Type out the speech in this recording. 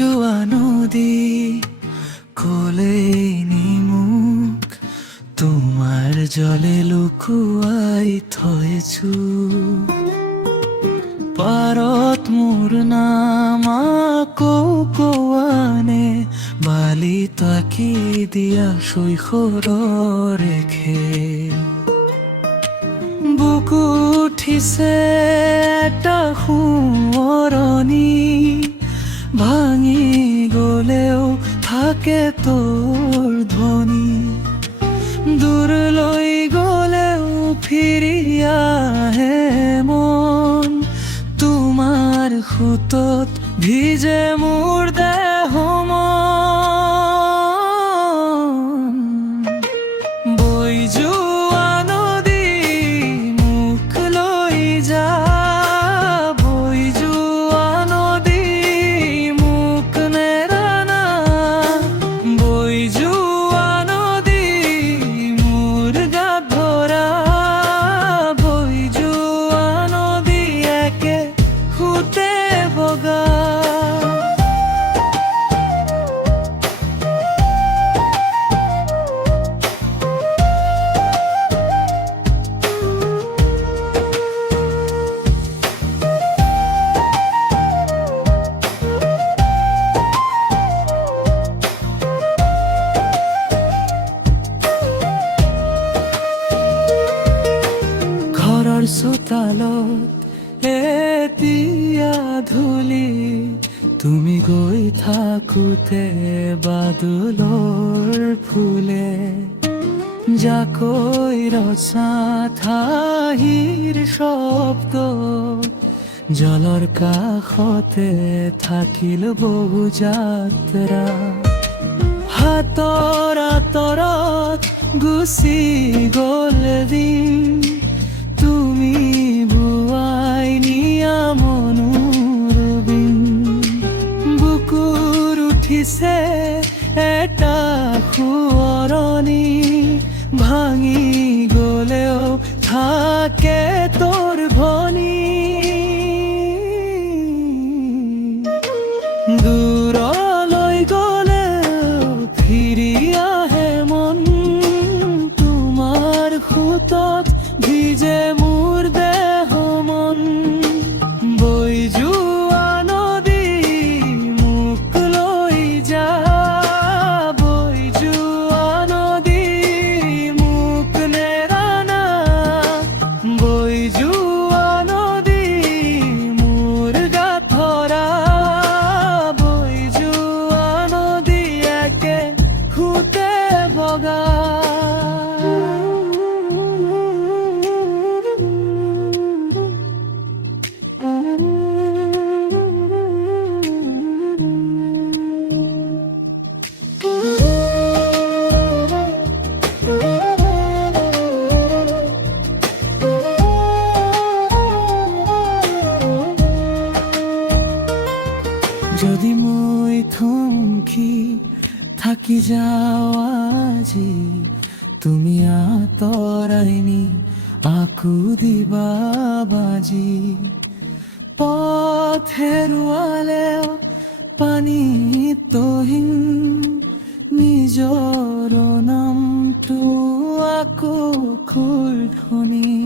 যোৱা নদী কোলে নিমুখ তোমাৰ জলে লুকুৱাই থৈছো পাৰত মোৰ নাম আকৌ কোৱানে বালি তাকি দিয়া শৈশৱৰ খেল বুকু উঠিছে এটা সোঁৱৰণি ভাঙি গলেও থাকে তোৰ ধ্বনি দূৰলৈ গলেও ফিৰি আহে মন তোমাৰ সোঁতত ভিজে মোৰ দেহ মন বৈ যোৱা নদী মোক লৈ যা বৈ যোৱা নদী মোক নেৰানা বৈ যোৱা নদী মোৰ গাত ধৰা বৈ যোৱা নদী একে সুতে বগা ঘৰৰ চোতালত এতিয়া ধূলি তুমি গৈ থাকোতে বাদলৰ ফুলে জাকৈ ৰচা ঠাহিৰ শব্দ জলৰ কাষতে থাকিল বহু যাত্ৰা হাতৰ আঁতৰত গুচি গ'ল দিন তুমি বুৱাই নিয়া মনৰ বিন বুকুৰ উঠিছে এটা সোঁৱৰণি ভাঙি গলেও থাকে তোৰ ভনী দূৰলৈ গলেও ফিৰি আহে মন তোমাৰ সোঁতত ভিজে মোৰ দেহ মন বৈ যোৱা নদী মোক লৈ যা বৈ যোৱা নদী মোক নেৰানা বৈ যোৱা নদী মোৰ গাত ধৰা বৈ যোৱা নদী একে সুতে বগা যদি মই থমকি থাকি যাও আজি তুমি আঁতৰাই নি আকো দিবা বাজি পথ হেৰুৱালেও পানীত তহিন নিজৰ নামটো আকৌ খোল ধনি